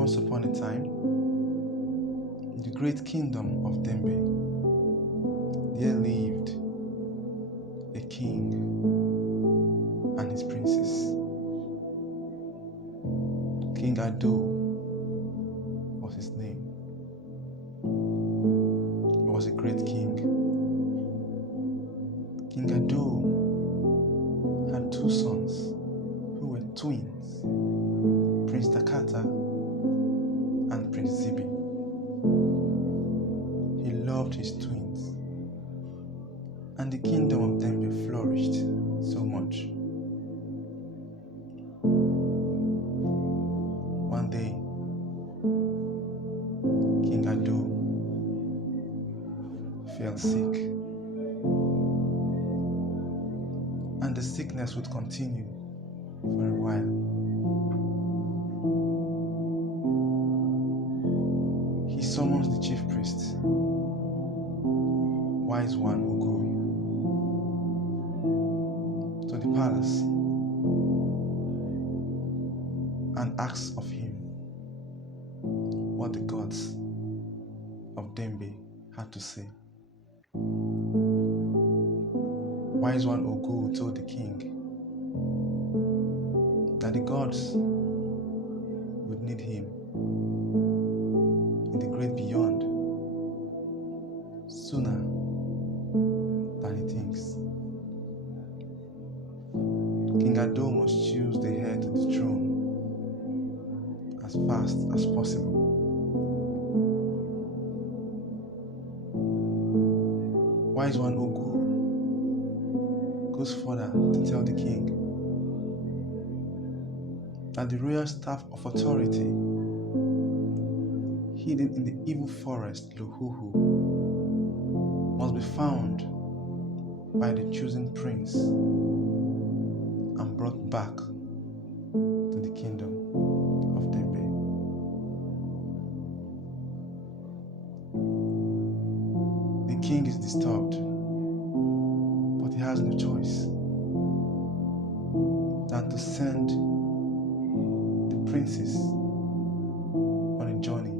Once upon a time, in the great kingdom of Dembe, there lived a king and his princess. King Ado was his name. He was a great king. King Ado had two sons who were twins, Prince Takata and Prince Zibi. He loved his twins, and the kingdom of Dembe flourished so much. One day, King Ado fell sick, and the sickness would continue for a while. He summons the chief priest, Wise One Ogo, to the palace and asks of him what the gods of Dembe had to say. Wise One Ogo told the king that the gods would need him in the great beyond sooner than he thinks. King Ado must choose the heir to the throne as fast as possible. Wise One Ogo goes further to tell the king that the royal staff of authority hidden in the evil forest Lohuhu must be found by the chosen prince and brought back to the kingdom of Dembe. The king is disturbed, but he has no choice than to send the princes on a journey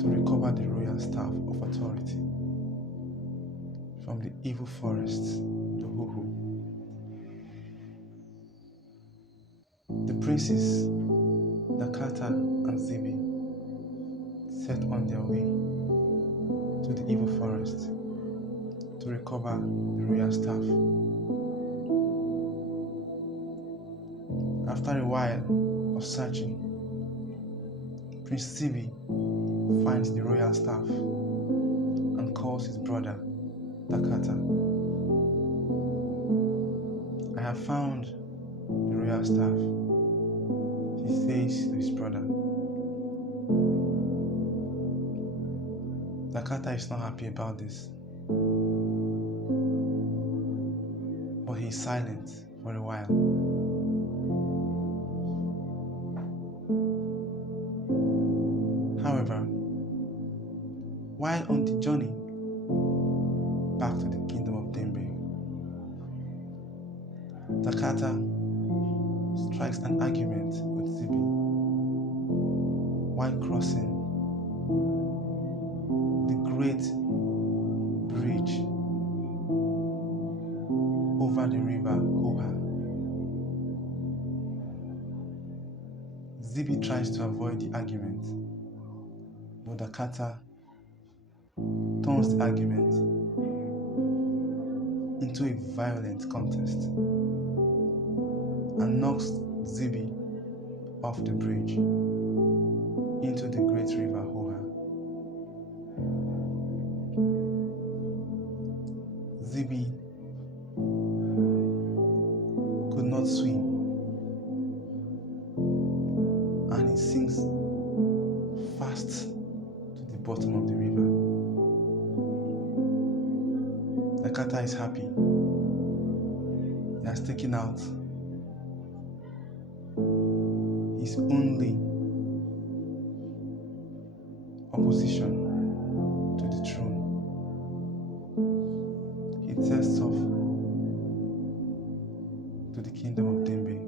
to recover the royal staff of authority from the evil forests, Lohuhu. The princes, Nakata and Zibi, set on their way to the evil forest to recover the royal staff. After a while of searching, Prince Zibi finds the royal staff and calls his brother Takata. I have found the royal staff, he says to his brother. Takata is not happy about this, but he is silent for a while. However, while on the journey back to the kingdom of Dembe, Takata strikes an argument with Zibi while crossing the great bridge over the river Hoha. Zibi tries to avoid the argument, but Takata turns the argument into a violent contest and knocks Zibi off the bridge into the great river Hoha. Zibi could not swim and he sinks fast to the bottom of the river. Takata is happy. He has taken out his only opposition to the throne. He sets off to the kingdom of Dembe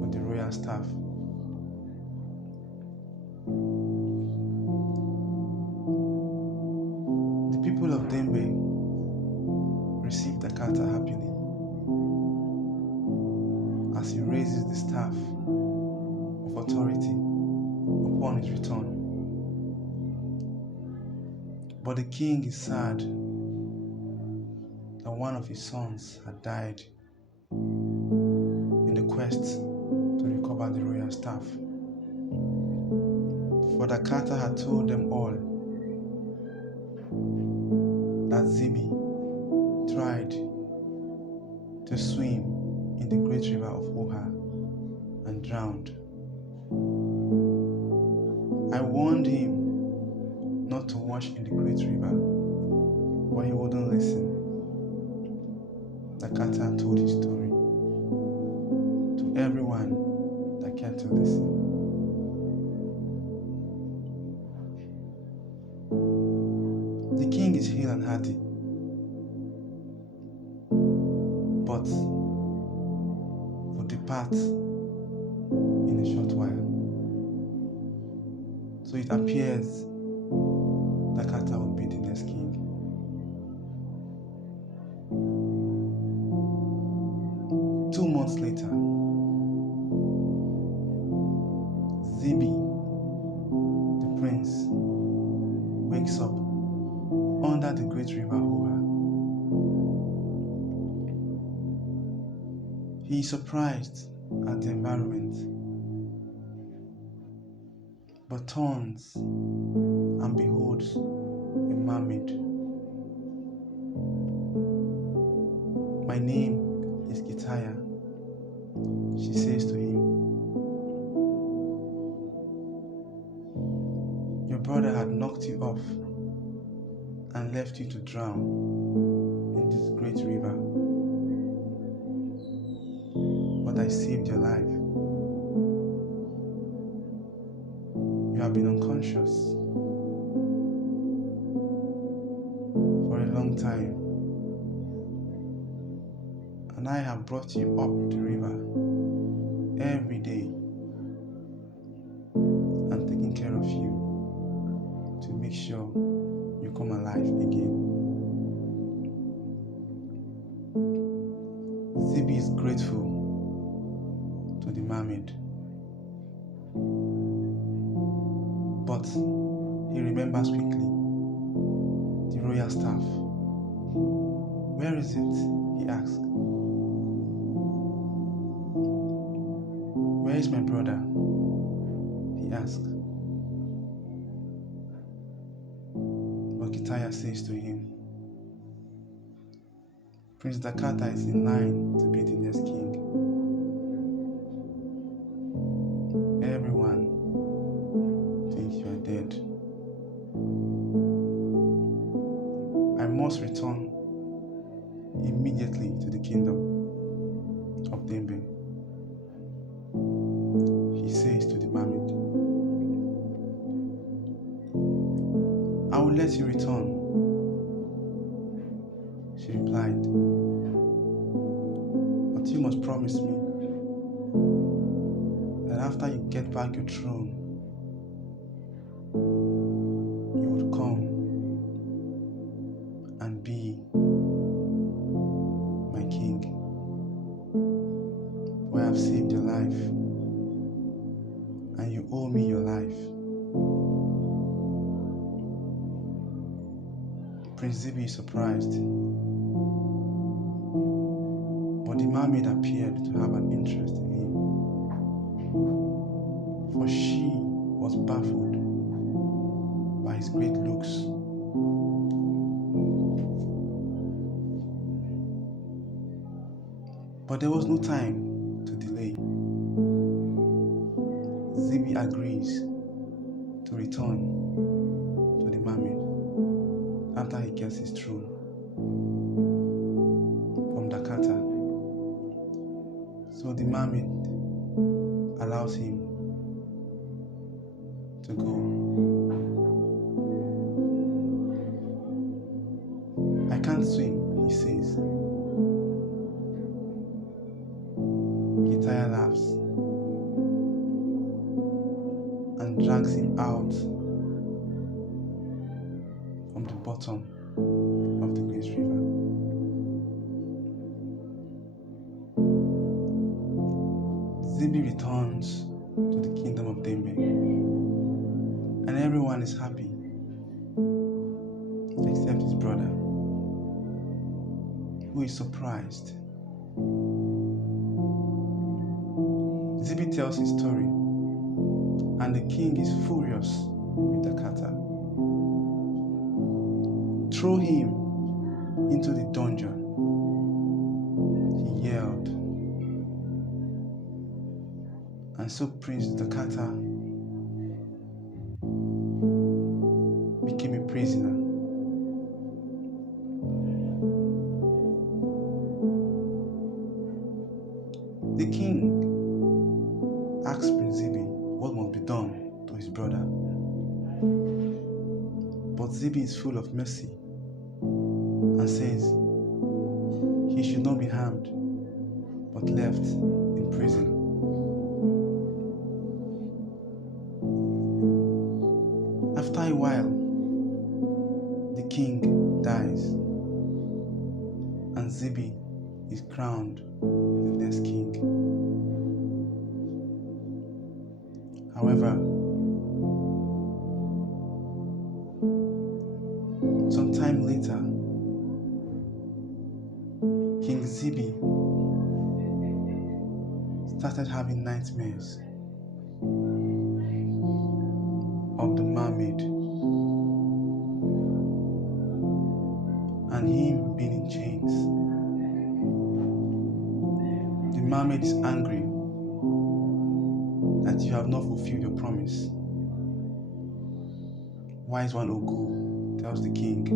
with the royal staff the staff of authority upon his return. But the king is sad that one of his sons had died in the quest to recover the royal staff. For the Carter had told them all that Zibi tried to swim in the great river of Oha and drowned. I warned him not to wash in the great river, but he wouldn't listen. The Carter told his story to everyone that cared to listen. The king is hale and hearty, but will depart in a short while. So it appears that Carter will be the next king. Two months later, Zibi, the prince, wakes up under the great river Oha. He is surprised at the environment, but turns and beholds a mermaid. "My name is Gitaya," she says to him. "Your brother had knocked you off and left you to drown in this great river, but I saved your life. You have been unconscious for a long time, and I have brought you up the river every day and taken care of you to make sure you come alive again." Zibi is grateful to the mermaid, but he remembers quickly the royal staff. "Where is it?" he asks. "Where is my brother?" he asks. But Gitaya says to him, "Prince Dakata is in line to be the next king. Everyone thinks you are dead. I must return immediately to the kingdom of Dembe," he says to the mermaid. "I will let you return," she replied, "but you must promise me that after you get back your throne, you would come and be my king. For I have saved your life, and you owe me your life." Prince Zibi is surprised, but the mermaid appeared to have an interest in him, for she was baffled by his great looks. But there was no time to delay. Zibi agrees to return to the mermaid after he gets his throne from Dakata. So the mermaid allows him to go. "I can't swim," he says. Gitaya laughs and drags him out from the bottom of the great river. Zibi returns to the kingdom of Dembe, and everyone is happy except his brother, who is surprised. Zibi tells his story, and the king is furious with the kata. Throw him into the dungeon, he yelled. And so Prince Dakata became a prisoner. The king asked Prince Zibi what must be done to his brother. But Zibi is full of mercy and says he should not be harmed but left in prison. After a while, the king dies, and Zibi is crowned the next king. However, some time later, King Zibi started having nightmares of the mermaid and him being in chains. The mermaid is angry that you have not fulfilled your promise. Wise one Ogu tells the king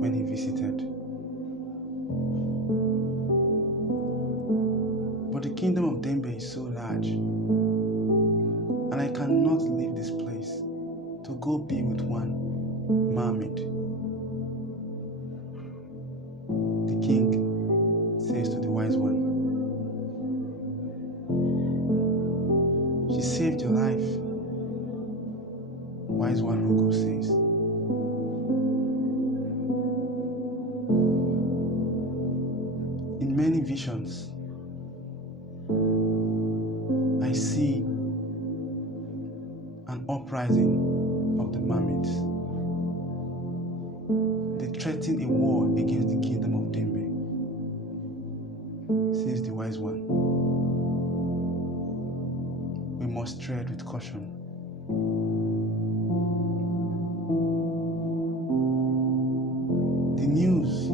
when he visited. But the kingdom of Dembe is so large, and I cannot leave this place to go be with one mermaid. The king says to the wise one, "She saved your life." Wise one Ogu says, "In many visions, I see an uprising of the mermaids. They threaten a war against the kingdom of Dembe," says the wise one. "We must tread with caution." The news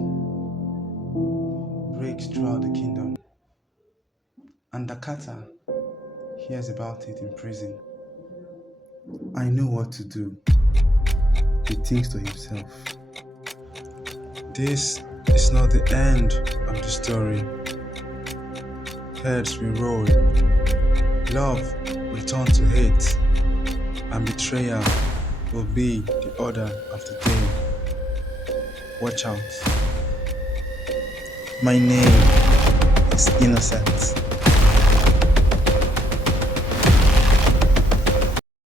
breaks throughout the kingdom, and Dakata hears about it in prison. "I know what to do," he thinks to himself. This is not the end of the story. Heads will roll, love will turn to hate, and betrayal will be the order of the day. Watch out. My name is Innocent.